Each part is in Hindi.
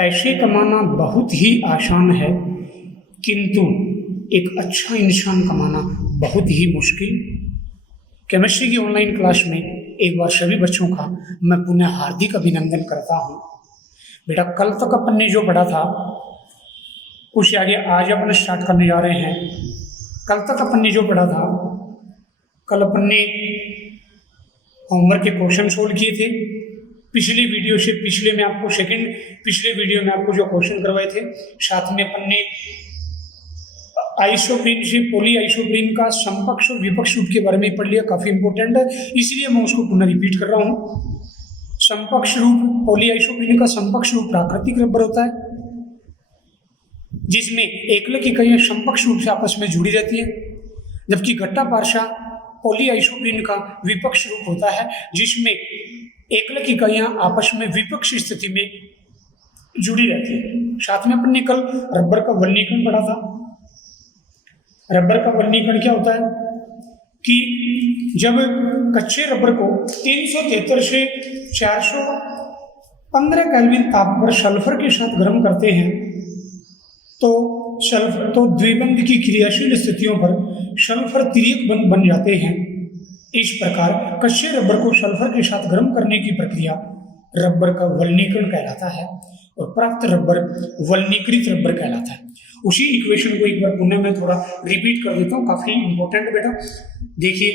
पैसे कमाना बहुत ही आसान है, किंतु एक अच्छा इंसान कमाना बहुत ही मुश्किल। केमिस्ट्री की ऑनलाइन क्लास में एक बार सभी बच्चों का मैं पुनः हार्दिक अभिनंदन करता हूँ। बेटा, कल तक अपन ने जो पढ़ा था उसे आगे आज अपन स्टार्ट करने जा रहे हैं। कल तक अपन ने जो पढ़ा था, कल अपन ने होमवर्क के क्वेश्चन सोल्व किए थे। पिछली वीडियो से पिछले वीडियो में आपको जो क्वेश्चन करवाए थे, साथ में अपन ने आइसोप्रीन से पॉली आइसोप्रीन का समकक्ष और विपक्ष रूप के बारे में पढ़ लिया। काफ़ी इंपॉर्टेंट है, इसलिए मैं उसको पुनः रिपीट कर रहा हूँ। समकक्ष रूप पॉली आइसोप्रीन का समकक्ष रूप प्राकृतिक रबर होता है, जिसमें एकल की इकाइयां समकक्ष रूप से आपस में जुड़ी रहती है, जबकि गट्टा पारसा पॉली आइसोप्रीन का विपक्ष रूप होता है, जिसमें एकल की इकाइयां आपस में विपक्ष स्थिति में जुड़ी रहती है। साथ में अपन ने कल रबर का वल्लीकरण पढ़ा था। रबर का वल्लीकरण क्या होता है कि जब कच्चे रबर को 373 से 415 केल्विन ताप पर सल्फर के साथ गर्म करते हैं तो द्विबंध की क्रियाशील स्थितियों पर सल्फर तिर्यक बंध बन जाते हैं। इस प्रकार कच्चे रबर को सल्फर के साथ गर्म करने की प्रक्रिया रबर का वल्लीकरण कहलाता है और प्राप्त रबर वल्लीकृत रबर कहलाता है। उसी इक्वेशन को एक बार पुनः मैं थोड़ा रिपीट कर देता हूँ, काफी इंपॉर्टेंट है बेटा। देखिए,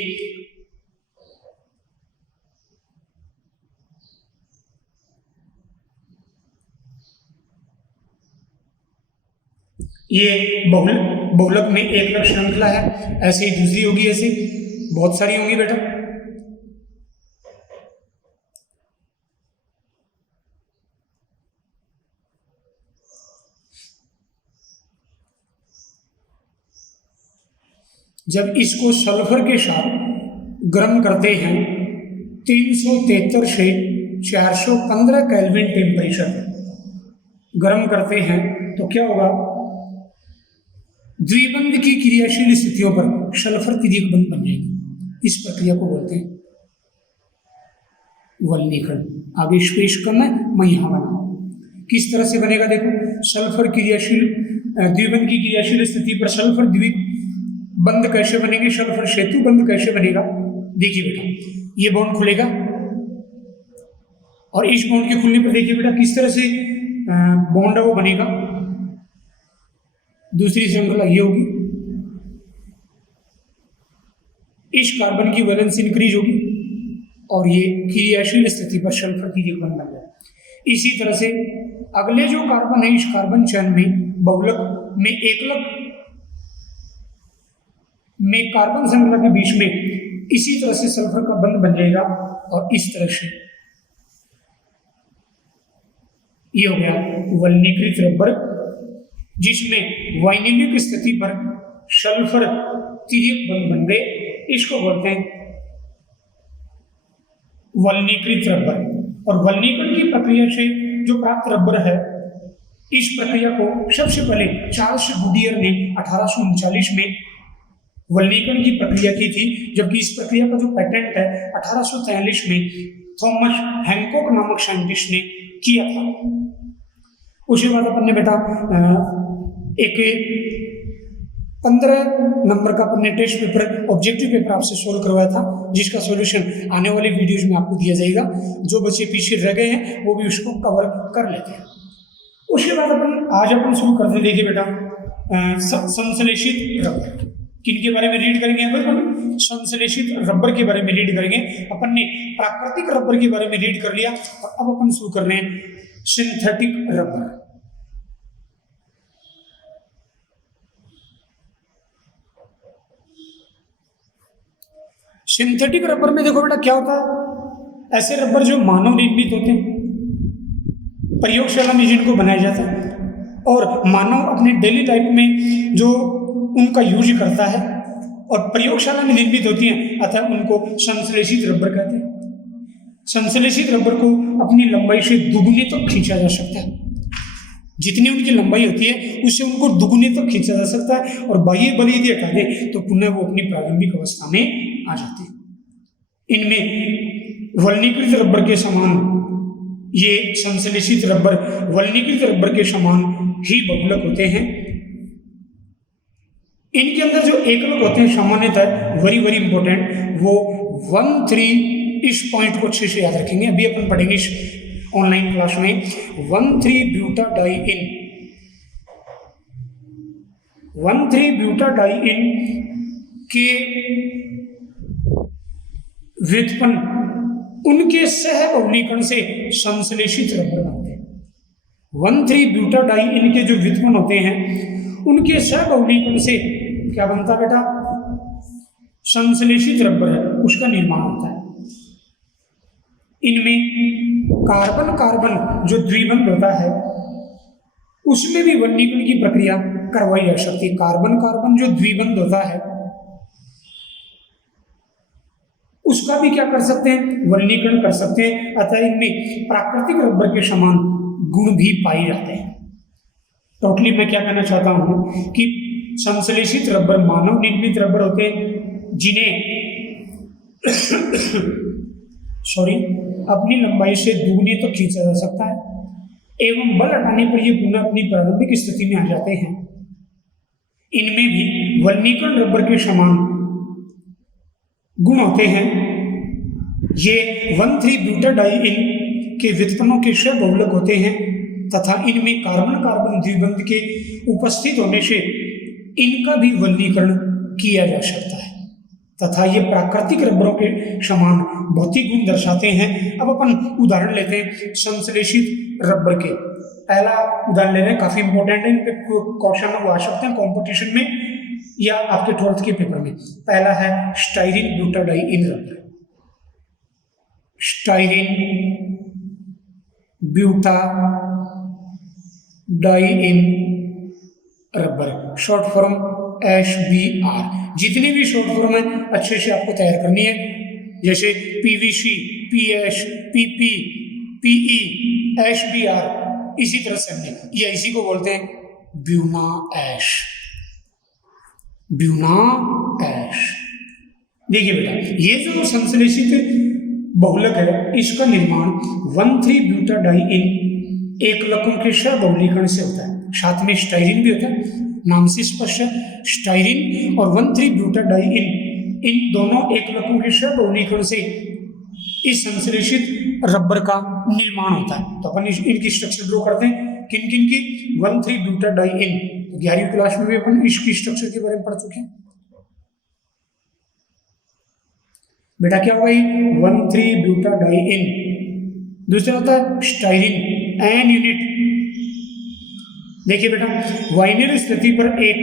ये बहुलक में एक श्रृंखला है, ऐसे ही दूसरी होगी, ऐसे बहुत सारी होंगी बेटा। जब इसको सल्फर के साथ गर्म करते हैं 373 से 415 केल्विन टेम्परेचर गर्म करते हैं तो क्या होगा, द्विबंध की क्रियाशील स्थितियों पर सल्फर तिर्यक बंध बन जाएगी। इस प्रक्रिया को बोलते हैं वल्लीकरण। आगे स्पेस करना है, मैं यहाँ बना किस तरह से बनेगा। देखो, सल्फर क्रियाशील द्विबंध की क्रियाशील स्थिति पर सल्फर बंध कैसे बनेंगे, सल्फर सेतु बंध कैसे बनेगा। देखिए बेटा, ये बॉन्ड खुलेगा और इस बॉन्ड के खुलने पर देखिए बेटा किस तरह से बॉन्ड है वो बनेगा। दूसरी श्रृंखला ये होगी, इस कार्बन की वैलेंस इंक्रीज होगी और ये क्रियाशील स्थिति पर सल्फर की बन जाएगा। इसी तरह से अगले जो कार्बन है, इस कार्बन चैन में बहुलक में एकलक में कार्बन श्रृंखला के बीच में इसी तरह से सल्फर का बंध बन जाएगा और इस तरह से ये हो गया वल्लीकृत रबर, जिसमें वाइनिलिक स्थिति पर सल्फर तिर्यक बंध बन गए। इसको बोलते हैं वल्लीकृत रबर। और वल्लीकरण की प्रक्रिया से जो प्राप्त रबर है, इस प्रक्रिया को सबसे पहले चार्ल्स गुडियर ने 1839 में वल्लीकरण की प्रक्रिया की थी, जबकि इस प्रक्रिया का जो पेटेंट है 1843 में थॉमस हैंकॉक नामक साइंटिस्ट ने किया था। उसके बाद अपन ने बेटा एक 15 नंबर का अपने टेस्ट पेपर ऑब्जेक्टिव पेपर आपसे सोल्व करवाया था, जिसका सॉल्यूशन आने वाले वीडियोज में आपको दिया जाएगा। जो बच्चे पीछे रह गए हैं वो भी उसको कवर कर लेते हैं। उसके बाद आज अपन शुरू करते हैं। देखिए बेटा, संश्लेषित रबर किनके बारे में रीड करेंगे। अपन संश्लेषित रबर के बारे में रीड करेंगे। अपन ने प्राकृतिक रबर के बारे में रीड कर लिया और अब अपन शुरू कर रहे हैं सिंथेटिक रबर। सिंथेटिक रबर में देखो बेटा क्या होता है, ऐसे रबर जो मानव निर्मित होते हैं, प्रयोगशाला में जिनको बनाया जाता है और मानव अपने डेली लाइफ में जो उनका यूज करता है और प्रयोगशाला में निर्मित होती हैं, अतः उनको संश्लेषित रबर कहते हैं। संश्लेषित रबर को अपनी लंबाई से दुगुने तक खींचा जा सकता है। जितनी उनकी लंबाई होती है उससे उनको दुगुने तक खींचा जा सकता है और बाह्य बल यदि हटा दें तो पुनः वो अपनी प्रारंभिक अवस्था में आ जाते हैं। इनमें वल्लीकृत रबर के समान ये संश्लेषित रबर वल्नीकृत रबर के समान ही बहुलक होते हैं। इनके अंदर जो एकलक होते हैं सामान्यतः वेरी वेरी इंपॉर्टेंट, वो 1,3 इस पॉइंट को अच्छे से याद रखेंगे। अभी अपन पढ़ेंगे इस ऑनलाइन क्लास में 1,3-ब्यूटाडाइइन। 1,3-ब्यूटाडाइइन के व्युत्पन्न उनके सहबहुलीकरण से संश्लेषित रबर बनते हैं। 1,3-ब्यूटाडाइइन के जो व्युत्पन्न होते हैं उनके सहबहुलीकरण से क्या बनता है बेटा? संश्लेषित रबर है, उसका निर्माण होता है। इनमें कार्बन कार्बन जो द्विबंध होता है उसमें भी वल्लीकरण की प्रक्रिया करवाई जा सकती है। कार्बन कार्बन जो द्विबंध होता है उसका भी क्या कर सकते हैं? वल्लीकरण कर सकते हैं। अतः इनमें प्राकृतिक रबर के समान गुण भी पाए जाते हैं। टोटली मैं क्या कहना चाहता हूं कि संश्लेषित रबर मानव निर्मित रबर होते हैं जिन्हें अपनी लंबाई से दुगनी तक खींचा जा सकता है एवं बल हटाने पर ये पुनः अपनी प्रारंभिक स्थिति में आ जाते हैं। इनमें भी वल्लीकरण रबर के समान गुण होते हैं। ये 1,3-ब्यूटाडाइइन के व्युत्पन्नों के सहबहुलक होते हैं तथा इनमें कार्बन कार्बन द्विबंध के उपस्थित होने से इनका भी वल्लीकरण किया जा सकता है तथा ये प्राकृतिक रबरों के समान भौतिक गुण दर्शाते हैं। अब अपन उदाहरण लेते हैं संश्लेषित रबर के। पहला उदाहरण ले रहे हैं, काफी इंपॉर्टेंट है, इन पे क्वेश्चन वो आ सकते हैं कंपटीशन में या आपके 12th के पेपर में। पहला है styrene butadiene rubber. Styrene butadiene rubber, short form HBr। जितनी भी शॉर्ट फॉर्म है अच्छे से आपको तैयार करनी है, जैसे PVC, PS, PP, PE, HBr, इसी तरह से हमने या इसी को बोलते हैं ब्यूना ऐश। ब्यूना ऐश। देखिए बेटा, ये जो संश्लेषित बहुलक है इसका निर्माण 1,3-ब्यूटाडाइइन एकलकों के सहबहुलीकरण से होता है। साथ में स्टाइरिन भी होता है, नाम से स्पष्ट है। स्टाइरिन और 1,3-ब्यूटाडाइइन इन दोनों एकलकों के सहबहुलीकरण से इस संश्लेषित रबर का निर्माण होता है। तो अपन इनकी स्ट्रक्चर ड्रॉ करते हैं। किन किन की? 1,3-ब्यूटाडाइइन। 11वीं क्लास में भी अपन इसकी स्ट्रक्चर के बारे में पढ़ चुके हैं। बेटा क्या होगा ये? 1,3-ब्यूटाडाइइन। दूसरा होता है स्टाइरिन, एन यूनिट। देखिए बेटा, वाइनल स्थिति पर एक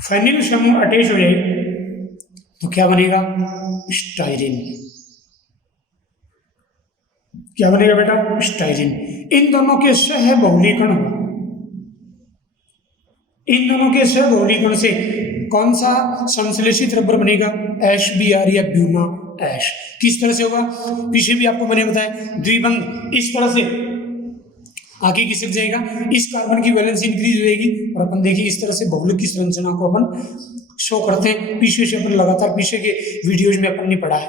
फेनिल समूह अटैच हो जाए तो क्या बनेगा? स्टाइरिन। क्या बनेगा बेटा? स्टाइरिन। इन दोनों के सहबहुलीकरण होगा। इन दोनों के सहबहुलीकरण से कौन सा संश्लेषित रबर बनेगा? HBr या ब्यूना ऐश। किस तरह से होगा? पीछे भी आपको मैंने बताया, द्विबंध इस तरह से आगे खिसक जाएगा, इस कार्बन की वैलेंसी इंक्रीज हो जाएगी और अपन देखिए इस तरह से बहुलक की संरचना को अपन शो करते हैं। पीछे से अपन लगातार पीछे के वीडियोज में अपन ने पढ़ा है।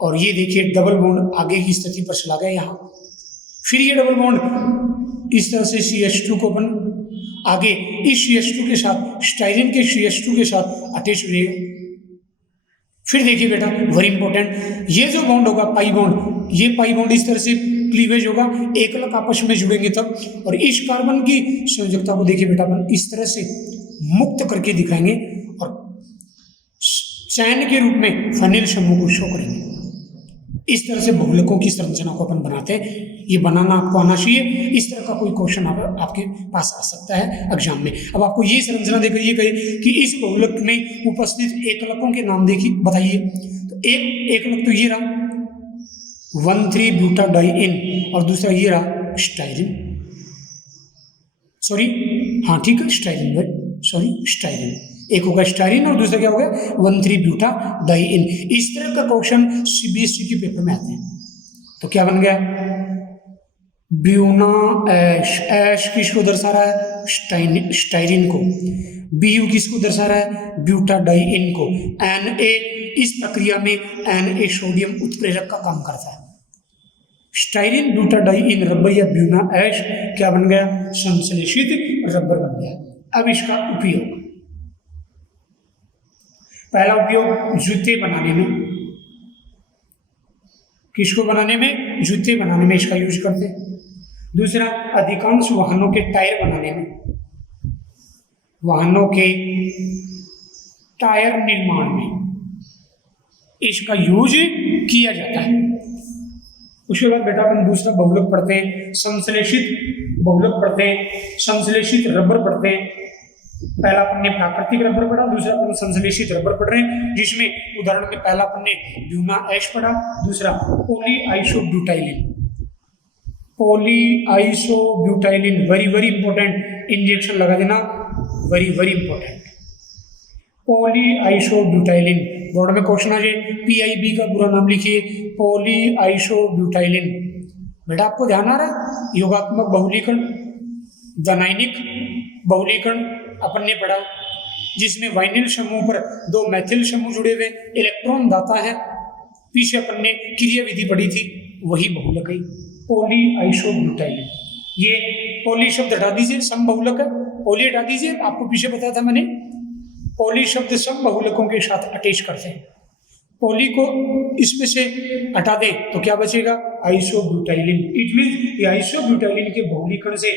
और ये देखिए डबल बॉन्ड आगे की स्थिति पर चला गया यहाँ। फिर ये डबल बॉन्ड इस तरह से CH2 को अपन आगे इस CH2 के साथ स्टाइरिन के CH2 के साथ अटैच हो जाएगा। फिर देखिए बेटा, वेरी इंपॉर्टेंट, ये जो बॉन्ड होगा पाई बॉन्ड, ये पाई बॉन्ड इस तरह से क्लीवेज होगा, एकलक आपस में जुड़ेंगे तब। और इस कार्बन की संयोजकता को देखिए बेटा, अपन इस तरह से मुक्त करके दिखाएंगे और चैन के रूप में फेनिल समूह को शो करेंगे। इस तरह से बहुलकों की संरचना को अपन बनाते हैं। ये बनाना आपको आना चाहिए। इस तरह का कोई क्वेश्चन आपके पास आ सकता है एग्जाम में। अब आपको ये संरचना देकर ये कहे कि इस बहुलक में उपस्थित एकलकों के नाम देखिए, बताइए। तो एक एकलक तो ये रहा 1,3-ब्यूटाडाइइन और दूसरा ये रहा स्टाइरिन। सॉरी, हाँ ठीक है, स्टाइरिन, सॉरी स्टाइरिन। एक होगा स्टाइरिन और दूसरा क्या हो गया? 1,3-ब्यूटाडाइइन। इस तरह का क्वेश्चन CBSE के पेपर में आते हैं। तो क्या बन गया? ब्यूना ऐश। ऐश किसको दर्शा रहा है? स्टाइरिन को। Bu किसको दर्शा रहा है? ब्यूटाडाइइन को। Na इस प्रक्रिया में Na सोडियम उत्प्रेरक का काम करता है। स्टाइरिन ब्यूटाडाइइन रबर या ब्यूना ऐश क्या बन गया? संश्लेषित रबर बन गया। अब इसका उपयोग, पहला उपयोग जूते बनाने में, किसको बनाने में? जूते बनाने में इसका यूज करते हैं। दूसरा, अधिकांश वाहनों के टायर बनाने में, वाहनों के टायर निर्माण में इसका यूज किया जाता है। उसके बाद बेटा अपन दूसरा बहुलक पढ़ते हैं, संश्लेषित बहुलक पढ़ते हैं, संश्लेषित रबर पढ़ते हैं। पहला अपन ने प्राकृतिक रबर पढ़ा, दूसरा अपन संश्लेषित रबर पढ़ रहे हैं, जिसमें उदाहरण में पहला अपन ने ब्यूना ऐश पढ़ा, दूसरा पॉलीआइसोब्यूटाइलिन। पॉलीआइसोब्यूटाइलिन वेरी वेरी इंपॉर्टेंट, इंजेक्शन लगा देना, वेरी वेरी इंपॉर्टेंट। पॉलीआइसोब्यूटाइलिन बोर्ड में क्वेश्चन आ जाए, पीआईबी का पूरा नाम लिखिए, पॉलीआइसोब्यूटाइलिन। बेटा आपको ध्यान आ रहा है? योगात्मक बहुलीकरण, विनायनिक बहुलीकरण अपन ने पढ़ा, जिसमें वाइनिल समूह पर दो मैथिल समूह जुड़े हुए इलेक्ट्रॉन दाता है। पीछे अपन ने क्रिया विधि पढ़ी थी, वही बहुलक है पॉलीआइसोब्यूटाइलिन। ये पॉली शब्द हटा दीजिए, सम बहुलक है, पॉली हटा दीजिए, आपको पीछे बताया था मैंने। पॉली शब्द सम बहुलकों के साथ अटैच करते हैं, पॉली को इसमें से हटा दें तो क्या बचेगा? आइसोब्यूटाइलिन। इट मीन ये आइसोब्यूटाइलिन के बहुलीकरण से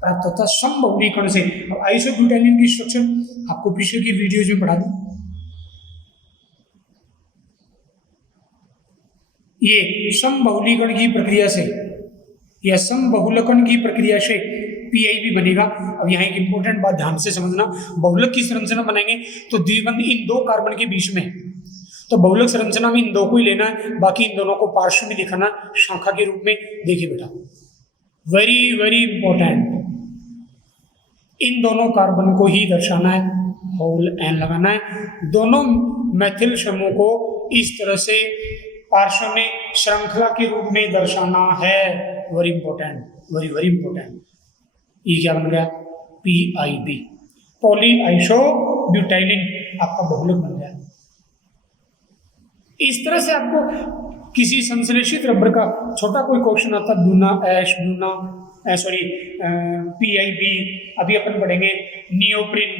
प्राप्त होता है, सम बहुलीकरण से। अब आइसोब्यूटाइलिन की स्ट्रक्चर आपको पीछे की वीडियोज में पढ़ा दूं। ये सम बहुलीकरण की प्रक्रिया से या सम बहुलकन की प्रक्रिया से पीआईबी बनेगा। अब यहाँ एक इंपॉर्टेंट बात ध्यान से समझना, बहुलक की संरचना बनाएंगे तो द्विबंध इन दो कार्बन के बीच में, तो बहुलक संरचना में इन दो को ही लेना है, बाकी इन दोनों को पार्श्व में दिखाना शाखा के रूप में। देखिए बेटा, वेरी वेरी इंपॉर्टेंट, इन दोनों कार्बन को ही दर्शाना है, होल एन लगाना है। दोनों मैथिल समूह को इस तरह से पार्श्व में श्रृंखला के रूप में दर्शाना है। Very important, very very important. ये क्या बन गया? पीआईबी, पॉलीआइसोब्यूटाइलिन आपका बहुलक बन गया। इस तरह से आपको किसी संश्लेषित रबर का छोटा कोई क्वेश्चन आता, ब्यूना ऐश, ब्यूना पीआईबी, अभी अपन पढ़ेंगे नियोप्रिन,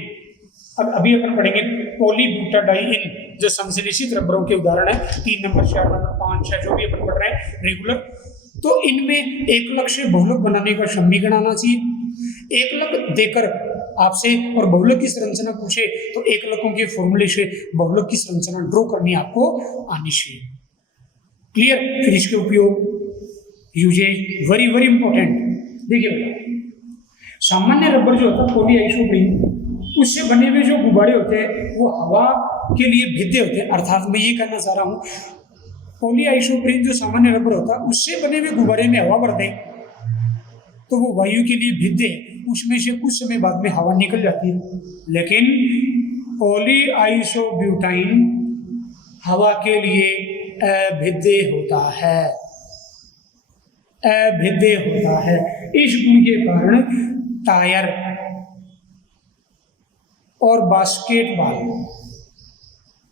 अब अभी अपन पढ़ेंगे पॉलीब्यूटाडाइइन, जो संश्लेषित रबरों के उदाहरण है। 3 नंबर, 4 नंबर, 5, 6 जो भी अपन पढ़ रहे हैं रेगुलर, तो इनमें एकलक से बहुलक बनाने का समीकरण आना चाहिए। एकलक देकर आपसे और बहुलक की संरचना पूछे तो एकलकों के फॉर्मूले से बहुलक की संरचना ड्रॉ करनी आपको आनी चाहिए। क्लियर? फिर इसके उपयोग, यूजेज वेरी वेरी इंपॉर्टेंट। देखिए बेटा, सामान्य रबर जो होता है पॉलीआइसोप्रीन, उससे बने हुए जो गुब्बारे होते हैं वो हवा के लिए भिद्दे होते हैं। अर्थात मैं ये कहना चाह रहा हूँ, पॉलीआइसोप्रीन जो सामान्य रबर होता है उससे बने हुए गुब्बारे में हवा भर दें तो वो वायु के लिए भिद्दे, उसमें से कुछ समय बाद में हवा निकल जाती है। लेकिन पॉलीआइसोब्यूटाइन हवा के लिए अभिद्दे होता है, अभिद्दे होता है। इस गुण के कारण टायर और बास्केटबॉल,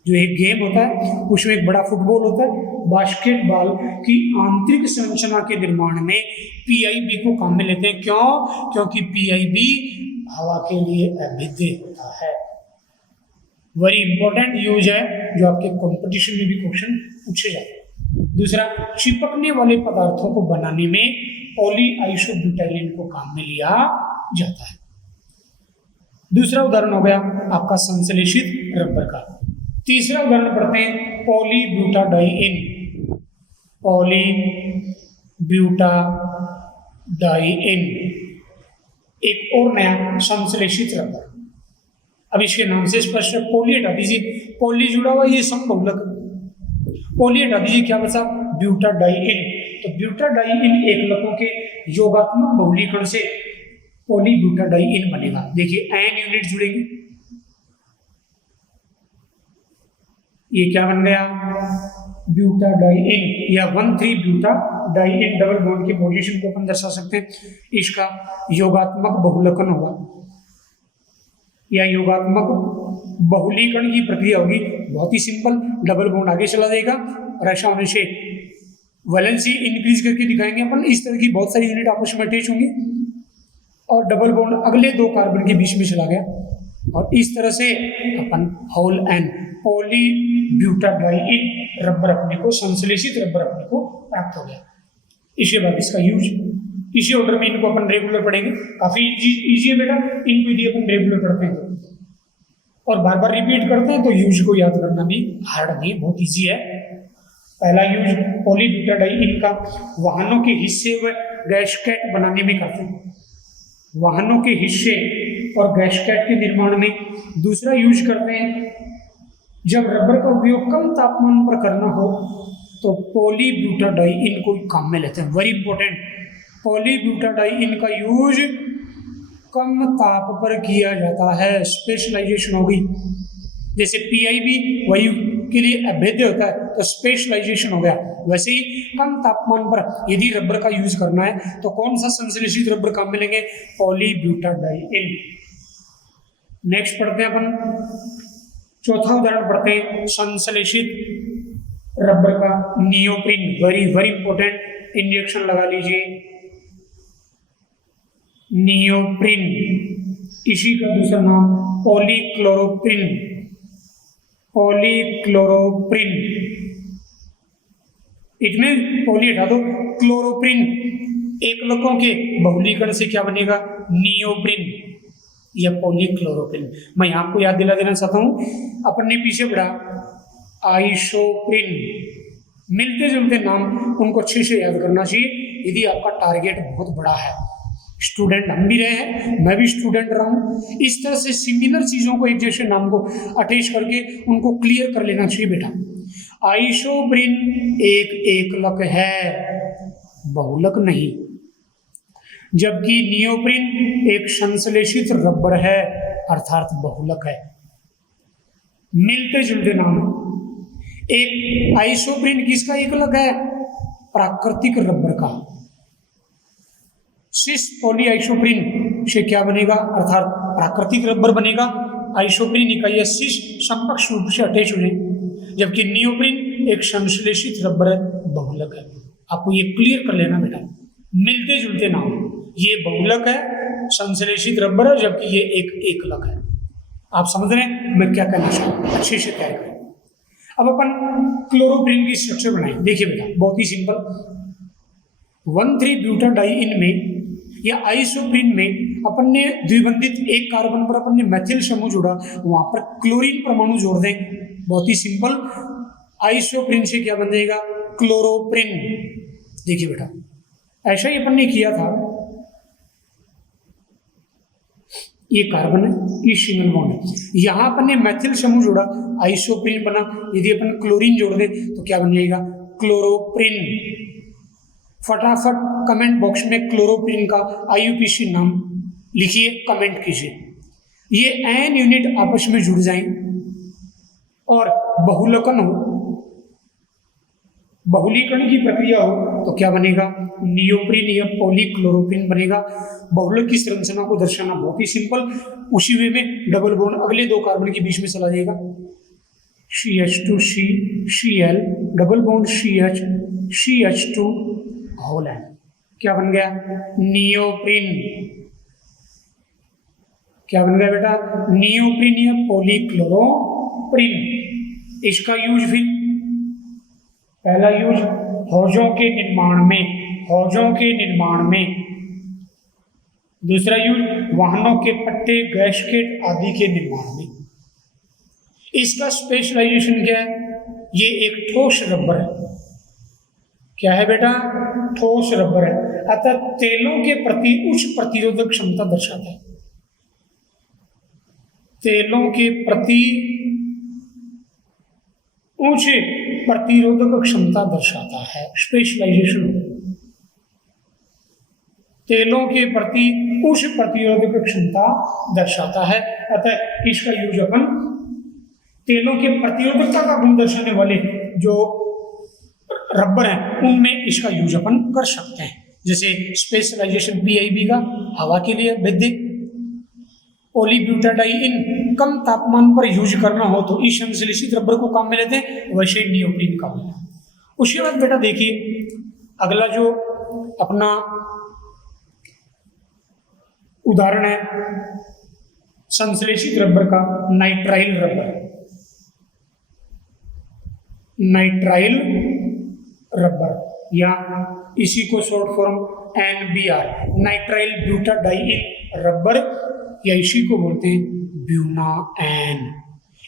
जो एक गेम होता है उसमें एक बड़ा फुटबॉल होता है, बास्केटबॉल की आंतरिक संरचना के निर्माण में पीआईबी को काम में लेते हैं। क्यों? क्योंकि पीआईबी हवा के लिए अभिद्दे होता है। वेरी इंपॉर्टेंट यूज है, जो आपके कंपटीशन में भी क्वेश्चन पूछे जाते हैं। दूसरा, चिपकने वाले पदार्थों को बनाने में पॉलीआइसोब्यूटाइलिन को काम में लिया जाता है। दूसरा उदाहरण हो गया आपका संश्लेषित रबर का। तीसरा उदाहरण पढ़ते हैं पॉलीब्यूटाडाइइन, पॉलीब्यूटाडाइइन एक और नया संश्लेषित रबर। अब इसके नाम से स्पष्ट, पॉली हटा दीजिए, पॉली जुड़ा हुआ ये सम बहुलक, पॉली हटा दीजिए, क्या बचा? ब्यूटाडाइइन। तो ब्यूटाडाइइन एकलकों के योगात्मक बहुलीकरण से पॉलीब्यूटाडाइइन बनेगा। देखिए एन यूनिट जुड़ेगी, ये क्या बन गया? ब्यूटाडाइइन या 1,3 ब्यूटाडाइइन। डबल बॉन्ड की पोजीशन को अपन दर्शा सकते हैं, इसका योगात्मक बहुलकन होगा या योगात्मक बहुलीकरण की प्रक्रिया होगी। बहुत ही सिंपल, डबल बॉन्ड आगे चला जाएगा और ऐसा होने से वैलेंसी इंक्रीज करके दिखाएंगे अपन। इस तरह की बहुत सारी यूनिट आपस में अटैच होंगी और डबल बॉन्ड अगले दो कार्बन के बीच में चला गया और इस तरह से अपन होल एंड पॉलीब्यूटाडाइइन रबर अपने को, संश्लेषित रबर अपने को प्राप्त हो गया। इसके बाद इसका यूज इसी ऑर्डर में इनको अपन रेगुलर पढ़ेंगे। काफी इजी है बेटा, इनको यदि अपन रेगुलर पढ़ते हैं और बार बार रिपीट करते हैं तो यूज को याद करना भी हार्ड नहीं, बहुत इजी है। पहला यूज पॉलीब्यूटाडाइइन का वाहनों के हिस्से व गैस्केट बनाने में करते हैं, वाहनों के हिस्से और गैस्केट के निर्माण में। दूसरा यूज करते हैं जब रबर का उपयोग कम तापमान पर करना हो तो पॉलीब्यूटाडाइइन को काम में लेते हैं। वेरी इंपॉर्टेंट, पॉलीब्यूटाडाइइन का यूज कम ताप पर किया जाता है। स्पेशलाइजेशन हो गई, जैसे पीआईबी वायु के लिए अभेद्य होता है तो स्पेशलाइजेशन हो गया, वैसे ही कम तापमान पर यदि रबर का यूज करना है तो कौन सा संश्लेषित रबर काम में लेंगे? पॉलीब्यूटाडाइइन। नेक्स्ट पढ़ते हैं अपन, चौथा उदाहरण पढ़ते हैं संश्लेषित रबर का neoprene. Very very important, injection लगा लीजिए। नियोप्रीन, इसी का दूसरा नाम पॉलीक्लोरोप्रीन। पॉलीक्लोरोप्रीन, इसमें पॉली हटा दो, क्लोरोप्रीन एक लकों के बहुलीकरण से क्या बनेगा? नियोप्रीन या पॉलीक्लोरोप्रीन। मैं आपको याद दिला देना चाहता हूं, अपन ने पीछे पढ़ा आइसोप्रीन, मिलते जुलते नाम, उनको अच्छे से याद करना चाहिए यदि आपका टारगेट बहुत बड़ा है। स्टूडेंट हम भी रहे हैं, मैं भी स्टूडेंट रहा हूँ। इस तरह से सिमिलर चीज़ों को एक जैसे नाम को अटैच करके उनको क्लियर कर लेना चाहिए बेटा। आइसोप्रीन एक एकलक है, बहुलक नहीं, जबकि नियोप्रीन एक संश्लेषित रबर है अर्थात बहुलक है। मिलते जुलते नाम। एक आइसोप्रीन किसका एकलक है? प्राकृतिक रबर का। सिस पॉली आइसोप्रीन से क्या बनेगा? अर्थात प्राकृतिक रबर बनेगा। आइसोप्रीन इकाई सिस समकक्ष रूप से अटैच हो जाएंगे, जबकि नियोप्रीन एक संश्लेषित रबर बहुलक है। आपको ये क्लियर कर लेना बेटा, मिलते जुलते नाम, ये बहुलक है, संश्लेषित रबर है, जबकि ये एक एकलक है। आप समझ रहे हैं मैं क्या कहना चाहता हूँ? अच्छे से तैयार करें। अब अपन क्लोरोप्रीन की स्ट्रक्चर बनाएं। देखिए बेटा, बहुत ही सिंपल, 1,3-ब्यूटाडाइइन में या आइसोप्रीन में अपन ने द्विबंधित एक कार्बन पर अपन ने मैथिल समूह जोड़ा, वहां पर क्लोरीन परमाणु जोड़ दें। बहुत ही सिंपल, आइसोप्रीन से क्या बन जाएगा? क्लोरोप्रीन। देखिए बेटा, ऐसा ही अपन ने किया था, ये कार्बन है, ये सिंगल बॉन्ड है, यहां अपन ने मैथिल समूह जोड़ा, आइसोप्रीन बना। यदि अपन क्लोरीन जोड़ दें तो क्या बन जाएगा? क्लोरोप्रीन। फटाफट कमेंट बॉक्स में क्लोरोप्रीन का आईयूपीसी नाम लिखिए, कमेंट कीजिए। ये एन यूनिट आपस में जुड़ जाएं और बहुलकन हो, बहुलीकरण की प्रक्रिया हो तो क्या बनेगा? नियोप्रीन या पॉलीक्लोरोप्रीन बनेगा। बहुलक की संरचना को दर्शाना बहुत ही सिंपल, उसी वे में डबल बॉन्ड अगले दो कार्बन के बीच में चला जाएगा। CH2C Cl double bond CH CH2 whole है, क्या बन गया? नियोप्रीन। क्या बन गया बेटा? नियोप्रीन या पॉलीक्लोरोप्रीन। इसका यूज फिर पहला यूज हौजों के निर्माण में, हौजों के निर्माण में। दूसरा यूज वाहनों के पट्टे, गैस्केट आदि के निर्माण में। इसका स्पेशलाइजेशन क्या है? ये एक ठोस रबर है। क्या है बेटा? ठोस रबर है, अतः तेलों के प्रति उच्च प्रतिरोधक क्षमता दर्शाता है। तेलों के प्रति उच्च प्रतिरोधक क्षमता दर्शाता है। स्पेशलाइजेशन, तेलों के प्रति उच्च प्रतिरोधक क्षमता दर्शाता है, अतः इसका यूज अपन तेलों के प्रतिरोधकता का गुण दर्शाने वाले जो रबर है उनमें इसका यूज अपन कर सकते हैं। जैसे स्पेशलाइजेशन पीआईबी का हवा के लिए वैद्य, पॉलीब्यूटाडाइइन कम तापमान पर यूज करना हो तो इस संश्लेषित रबर को काम में लेते हैं, वैसे नियोप्रीन काम में। उसके बाद बेटा देखिए अगला जो अपना उदाहरण है संश्लेषित रबर का, नाइट्राइल रबर। नाइट्राइल रबर या इसी को short form NBR, nitrile butadiene rubber, या इसी को बोलते हैं ब्यूना एन।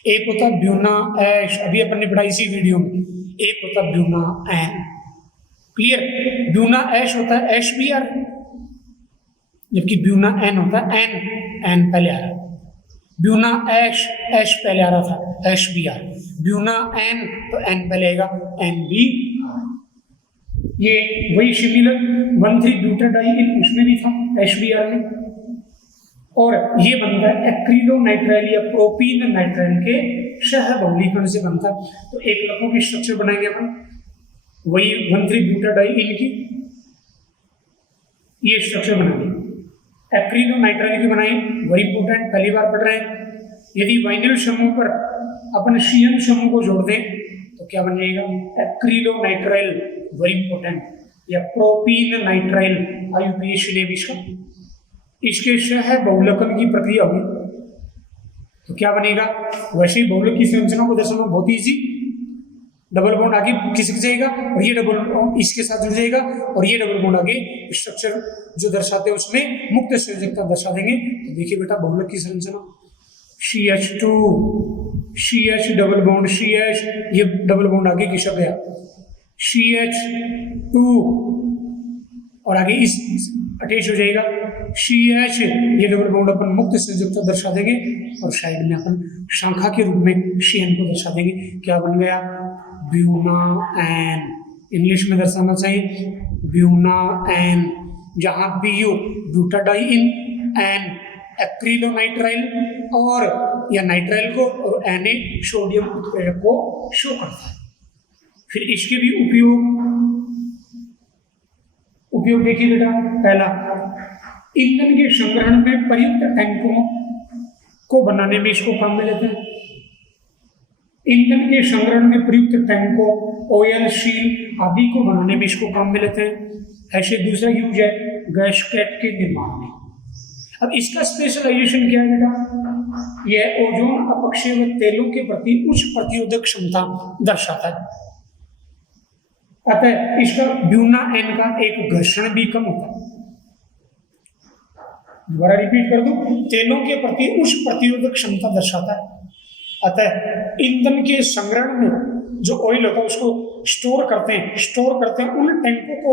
एक होता ब्यूना ऐश, अभी अपन ने पढ़ा इसी वीडियो में, एक होता ब्यूना एन। क्लियर? ब्यूना ऐश होता है HBr, जबकि ब्यूना एन होता है एन पहले आ रहा, ब्यूना ऐश पहले आ रहा था HBr, ब्यूना एन तो एन पहले आएगा NBr। ये वही सिमिलर 1,3-ब्यूटाडाइइन उसमें भी था HBr में, और ये बनता है एक्रिलोनाइट्राइल या प्रोपीन नाइट्राइल के सहबहुलीकरण से बनता है। तो एक लकों की स्ट्रक्चर बनाएंगे अपन, वही 1,3-ब्यूटाडाइइन की ये स्ट्रक्चर बनाएंगे। एक्रिलोनाइट्राइल की बनाई, वेरी इंपॉर्टेंट, पहली बार पढ़ रहे हैं। यदि वाइनिल समूह पर अपन शीयन समूह को जोड़ दें तो क्या बन जाएगा? एक्रिलोनाइट्राइल, वेरी इंपॉर्टेंट, या प्रोपीन नाइट्राइल, IUPAC नेम इसका। इसके सहबहुलकन की प्रक्रिया होगी तो क्या बनेगा? वैसे ही बहुलक की संरचना को दर्शाना बहुत ईजी, डबल बॉन्ड आगे खिसक जाएगा और ये डबल बॉन्ड इसके साथ जुड़ जाएगा और ये डबल बॉन्ड आगे स्ट्रक्चर जो दर्शाते हैं उसमें मुक्त संयोजकता दर्शा देंगे। तो देखिए बेटा बहुलक की संरचना, CH2 CH double bond CH, ये डबल बॉन्ड आगे खिसक गया, CH2 और आगे इस अटैच हो जाएगा CH, ये डबल बॉन्ड अपन मुक्त संयोजकता दर्शा देंगे और साइड में अपन शाखा के रूप में CN को दर्शा देंगे। क्या बन गया? Buena N. इंग्लिश में दर्शाना चाहिए ब्यूना एन, जहां BU ब्यूटाडाइइन, एन एक्रिलोनाइट्राइल और या नाइट्राइल को, और Na सोडियम उत्प्रेरक को शो करता है। फिर इसके भी उपयोग देखिए बेटा। पहला, ईंधन के संग्रहण में प्रयुक्त टैंकों को बनाने में इसको काम में लेते हैं। ईंधन के संग्रहण में प्रयुक्त टैंकों, ऑयल शील आदि को बनाने में इसको काम में लेते हैं। ऐसे दूसरा यूज है गैसकेट के निर्माण में। अब इसका स्पेशलाइजेशन क्या है बेटा? यह ओजोन अपक्षय व तेलों के प्रति उच्च प्रतिरोधक क्षमता दर्शाता है। अतः इसका ब्यूना एन का एक घर्षण भी कम होता है। दोबारा रिपीट कर दूं, तेलों के प्रति उच्च प्रतिरोधक क्षमता दर्शाता है। अतः ईंधन के संग्रहण में जो ऑयल होता है उसको स्टोर करते हैं उन टैंकों को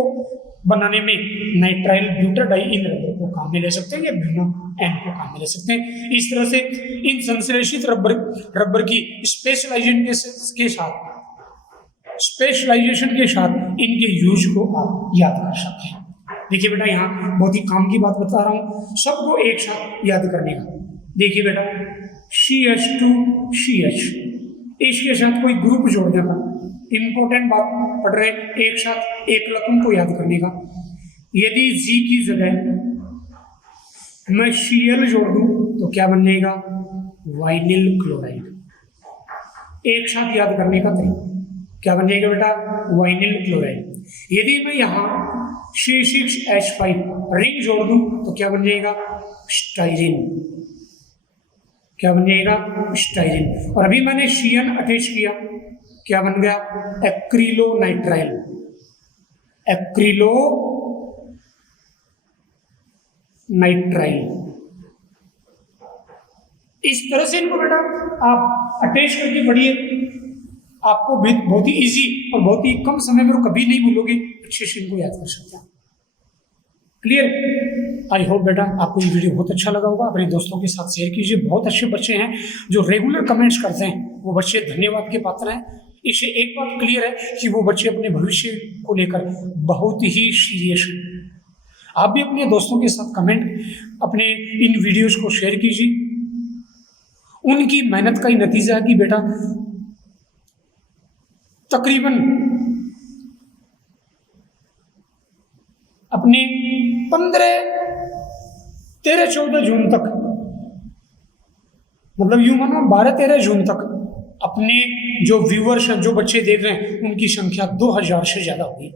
बनाने में नाइट्राइल ब्यूटाडाइइन रबर को काम में ले सकते हैं या ब्यूना एन को काम में ले सकते हैं। इस तरह से इन संश्लेषित रबर की स्पेशलाइजेशन के साथ इनके यूज को आप याद कर सकते हैं। देखिए बेटा, यहाँ बहुत ही काम की बात बता रहा हूँ, सबको एक साथ याद करने का। देखिए बेटा, CH2CH, इसके साथ कोई ग्रुप जोड़ देना, इंपॉर्टेंट बात पढ़ रहे, एक साथ एक लकम को याद करने का। यदि G की जगह मैं Cl जोड़ दूं तो क्या बन जाएगा? Vinyl chloride. एक साथ याद करने का तरीका क्या बन जाएगा बेटा? Vinyl chloride. यदि मैं यहाँ C6H5 रिंग जोड़ दूं तो क्या बन जाएगा? स्टाइरिन। क्या बन जाएगा? स्टाइरिन। और अभी मैंने Cn अटैच किया, क्या बन गया? एक्रिलोनाइट्राइल। इस तरह से इनको बेटा आप अटैच करके पढ़िए, आपको बहुत ही इजी और बहुत ही कम समय में, कभी नहीं भूलोगे, अच्छे से इनको याद कर सकते हैं। क्लियर? आई होप बेटा आपको ये वीडियो बहुत अच्छा लगा होगा। अपने दोस्तों के साथ शेयर कीजिए। बहुत अच्छे बच्चे हैं जो रेगुलर कमेंट्स करते हैं, वो बच्चे धन्यवाद के पात्र हैं। इससे एक बात क्लियर है कि वो बच्चे अपने भविष्य को लेकर बहुत ही सीरियस हैं। आप भी अपने दोस्तों के साथ कमेंट अपने इन वीडियोस को शेयर कीजिए। उनकी मेहनत का ही नतीजा है कि बेटा तकरीबन अपने 15, 13, 14 जून तक, मतलब यूं मानो 12, 13 जून तक अपने जो व्यूअर्स हैं, जो बच्चे देख रहे हैं, उनकी संख्या 2000 से ज़्यादा होगी।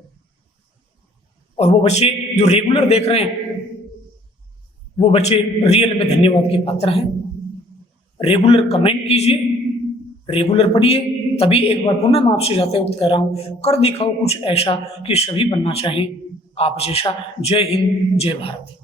और वो बच्चे जो रेगुलर देख रहे हैं, वो बच्चे रियल में धन्यवाद के पात्र हैं। रेगुलर कमेंट कीजिए, रेगुलर पढ़िए, तभी एक बार पुनः मैं आपसे जाते वक्त कह रहा हूँ, कर दिखाओ कुछ ऐसा कि सभी बनना चाहें आप जैसा। जय हिंद, जय भारत।